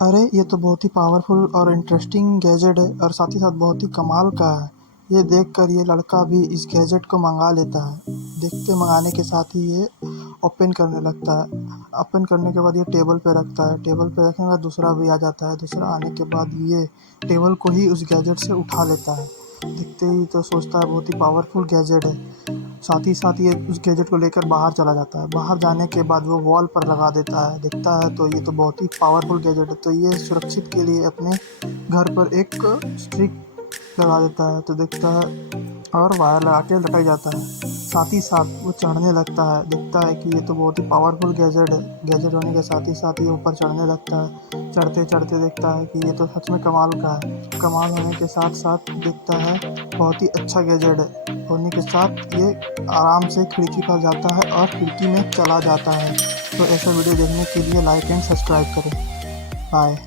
अरे ये तो बहुत ही पावरफुल और इंटरेस्टिंग गैजेट है और साथ ही साथ बहुत ही कमाल का है। ये देखकर ये लड़का भी इस गैजेट को मंगा लेता है। देखते मंगाने के साथ ही ये ओपन करने लगता है। ओपन करने के बाद ये टेबल पे रखता है। टेबल पे रखने के बाद दूसरा भी आ जाता है। दूसरा आने के बाद ये टेबल को ही उस गैजेट से उठा लेता है। दिखते ही तो सोचता है बहुत ही पावरफुल गैजेट है। साथ ही साथ ये उस गैजेट को लेकर बाहर चला जाता है। बाहर जाने के बाद वो वॉल पर लगा देता है। दिखता है तो ये तो बहुत ही पावरफुल गैजेट है। तो ये सुरक्षित के लिए अपने घर पर एक स्ट्रिक लगा देता है। तो दिखता है और वायर लगा के लटक जाता है। साथ ही साथ वो चढ़ने लगता है। दिखता है कि ये तो बहुत ही पावरफुल गैजेट है। गैजेट होने के साथ ही ऊपर चढ़ने लगता है। चढ़ते चढ़ते देखता है कि ये तो सच में कमाल का है। कमाल होने के साथ साथ दिखता है बहुत ही अच्छा गैजेट है। होने के साथ ये आराम से खिड़की पर जाता है और खिड़की में चला जाता है। तो ऐसा वीडियो देखने के लिए लाइक एंड सब्सक्राइब करें। बाय।